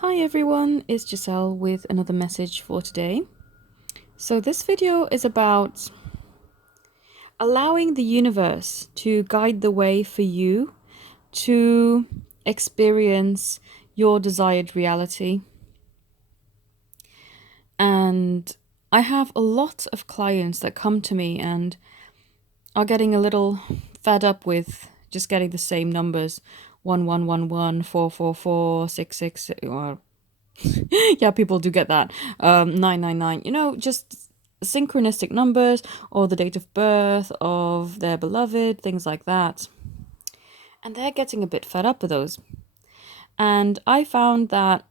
Hi everyone, it's Giselle with another message for today. So this video is about allowing the universe to guide the way for you to experience your desired reality. And I have a lot of clients that come to me and are getting a little fed up with just getting the same numbers 1111 444 666 or yeah, people do get that. 999, just synchronistic numbers or the date of birth of their beloved, things like that. And they're getting a bit fed up with those. And I found that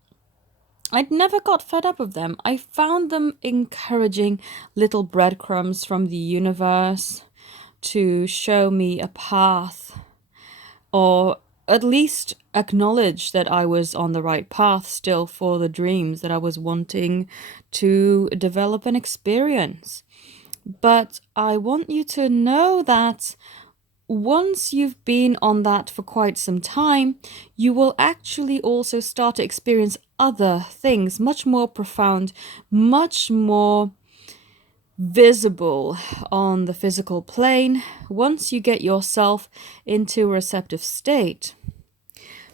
I'd never got fed up with them. I found them encouraging little breadcrumbs from the universe to show me a path or at least acknowledge that I was on the right path still for the dreams that I was wanting to develop and experience. But I want you to know that once you've been on that for quite some time, you will actually also start to experience other things, much more profound, much more visible on the physical plane once you get yourself into a receptive state.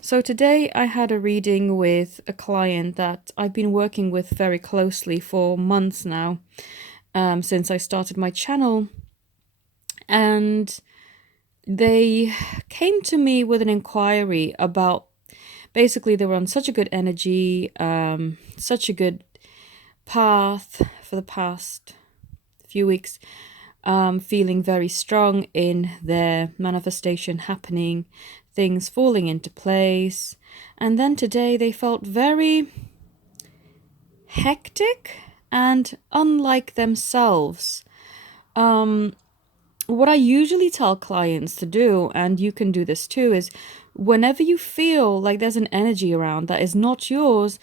So today I had a reading with a client that I've been working with very closely for months now, since I started my channel. And they came to me with an inquiry about basically they were on such a good energy, such a good path for the past few weeks, feeling very strong in their manifestation happening, things falling into place. And then today they felt very hectic and unlike themselves. What I usually tell clients to do, and you can do this too, is whenever you feel like there's an energy around that is not yours,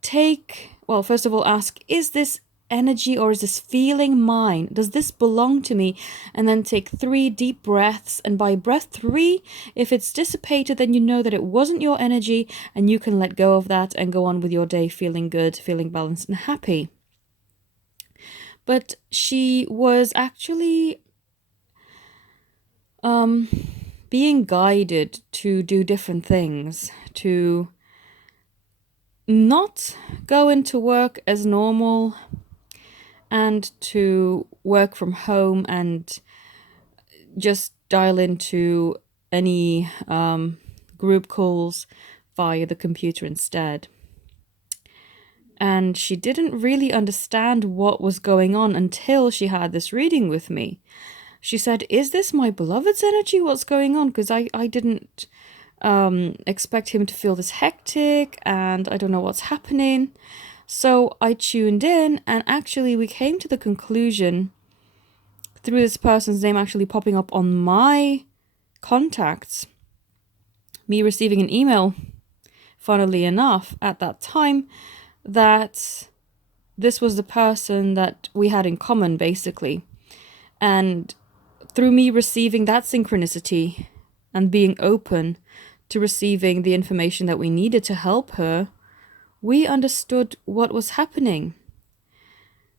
first of all, ask, is this energy or is this feeling mine? Does this belong to me? And then take 3 deep breaths. And by breath 3, if it's dissipated, then you know that it wasn't your energy and you can let go of that and go on with your day feeling good, feeling balanced and happy. But she was actually being guided to do different things, to not go into work as normal and to work from home and just dial into any group calls via the computer instead. And she didn't really understand what was going on until she had this reading with me. She said, is this my beloved's energy? What's going on? Because I didn't expect him to feel this hectic and I don't know what's happening. So I tuned in and actually we came to the conclusion through this person's name actually popping up on my contacts, me receiving an email, funnily enough, at that time, that this was the person that we had in common, basically. And through me receiving that synchronicity and being open to receiving the information that we needed to help her, we understood what was happening.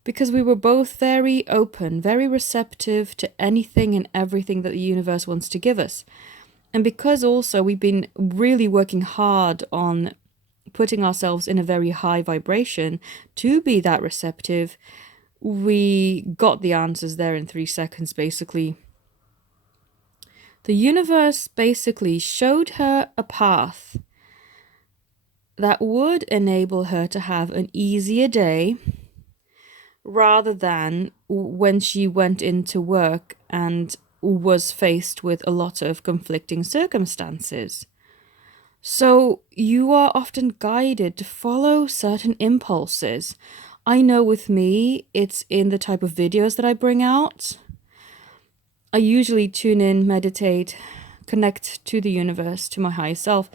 Because we were both very open, very receptive to anything and everything that the universe wants to give us. And because also we've been really working hard on putting ourselves in a very high vibration to be that receptive, we got the answers there in 3 seconds, basically. The universe basically showed her a path that would enable her to have an easier day rather than when she went into work and was faced with a lot of conflicting circumstances. So you are often guided to follow certain impulses. I know with me, it's in the type of videos that I bring out. I usually tune in, meditate, connect to the universe, to my higher self,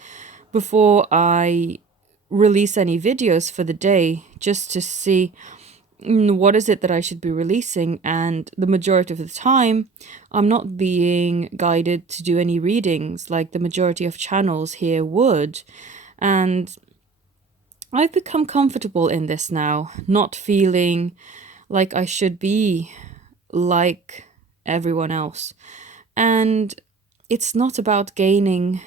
before I release any videos for the day, just to see what is it that I should be releasing. And the majority of the time, I'm not being guided to do any readings like the majority of channels here would. And I've become comfortable in this now, not feeling like I should be like everyone else. And it's not about gaining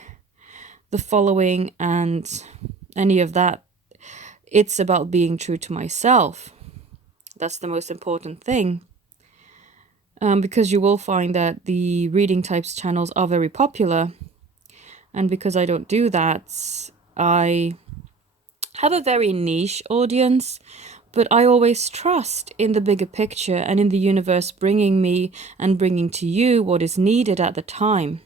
the following and any of that. It's about being true to myself. That's the most important thing. Because you will find that the reading types channels are very popular. And because I don't do that, I have a very niche audience, but I always trust in the bigger picture and in the universe bringing me and bringing to you what is needed at the time.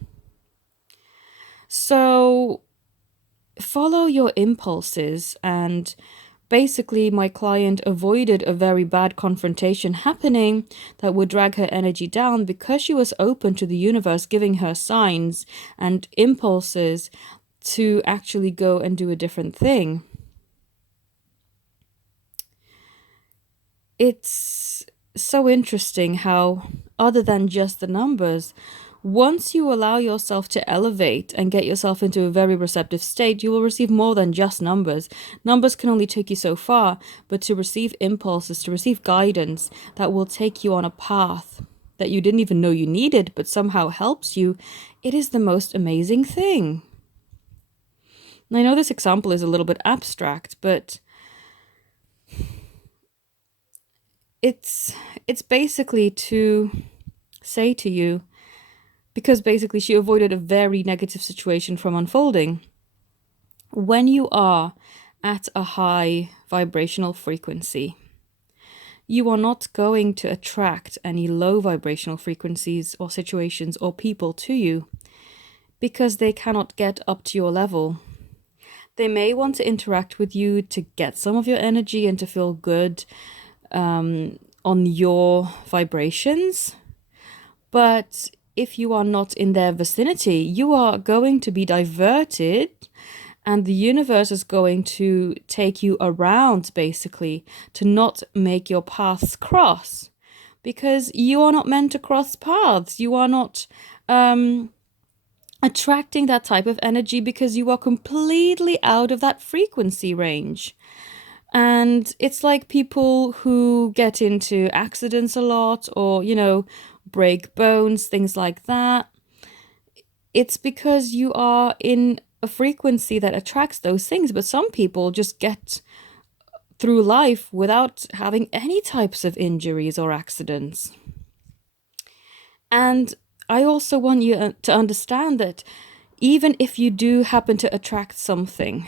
So follow your impulses, and basically my client avoided a very bad confrontation happening that would drag her energy down because she was open to the universe giving her signs and impulses to actually go and do a different thing. It's so interesting how, other than just the numbers, once you allow yourself to elevate and get yourself into a very receptive state, you will receive more than just numbers. Numbers can only take you so far, but to receive impulses, to receive guidance that will take you on a path that you didn't even know you needed, but somehow helps you, it is the most amazing thing. And I know this example is a little bit abstract, but it's basically to say to you, because basically she avoided a very negative situation from unfolding. When you are at a high vibrational frequency, you are not going to attract any low vibrational frequencies or situations or people to you because they cannot get up to your level. They may want to interact with you to get some of your energy and to feel good on your vibrations, but if you are not in their vicinity, you are going to be diverted, and the universe is going to take you around, basically, to not make your paths cross, because you are not meant to cross paths. You are not attracting that type of energy because you are completely out of that frequency range. And it's like people who get into accidents a lot or, break bones, things like that. It's because you are in a frequency that attracts those things. But some people just get through life without having any types of injuries or accidents. And I also want you to understand that even if you do happen to attract something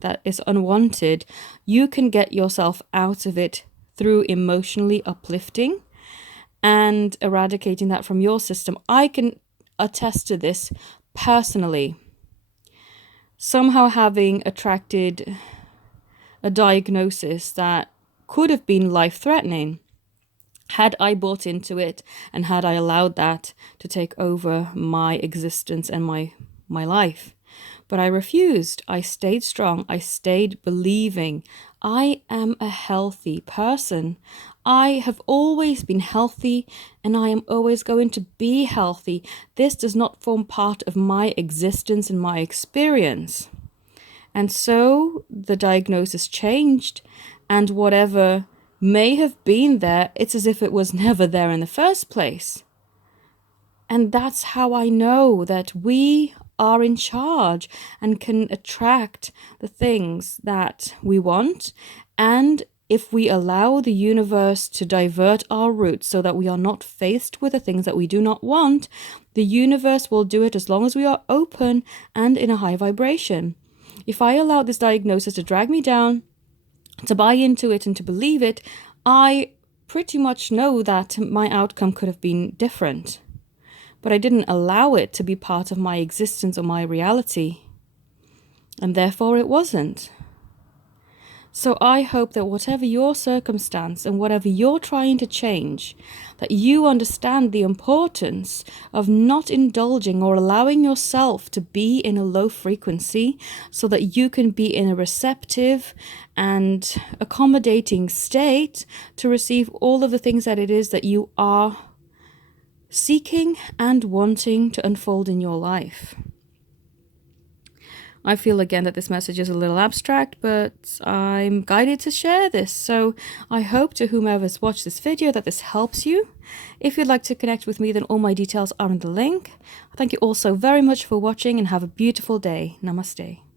that is unwanted, you can get yourself out of it through emotionally uplifting and eradicating that from your system. I can attest to this personally. Somehow having attracted a diagnosis that could have been life-threatening, had I bought into it and had I allowed that to take over my existence and my life. But I refused. I stayed strong. I stayed believing. I am a healthy person. I have always been healthy and I am always going to be healthy. This does not form part of my existence and my experience. And so the diagnosis changed, and whatever may have been there, it's as if it was never there in the first place. And that's how I know that we are in charge and can attract the things that we want. And if we allow the universe to divert our routes so that we are not faced with the things that we do not want, the universe will do it as long as we are open and in a high vibration. If I allow this diagnosis to drag me down, to buy into it and to believe it, I pretty much know that my outcome could have been different. But I didn't allow it to be part of my existence or my reality. And therefore it wasn't. So I hope that whatever your circumstance and whatever you're trying to change, that you understand the importance of not indulging or allowing yourself to be in a low frequency so that you can be in a receptive and accommodating state to receive all of the things that it is that you are seeking and wanting to unfold in your life. I feel again that this message is a little abstract, but I'm guided to share this. So I hope to whomever's watched this video that this helps you. If you'd like to connect with me, then all my details are in the link. Thank you all so very much for watching and have a beautiful day. Namaste.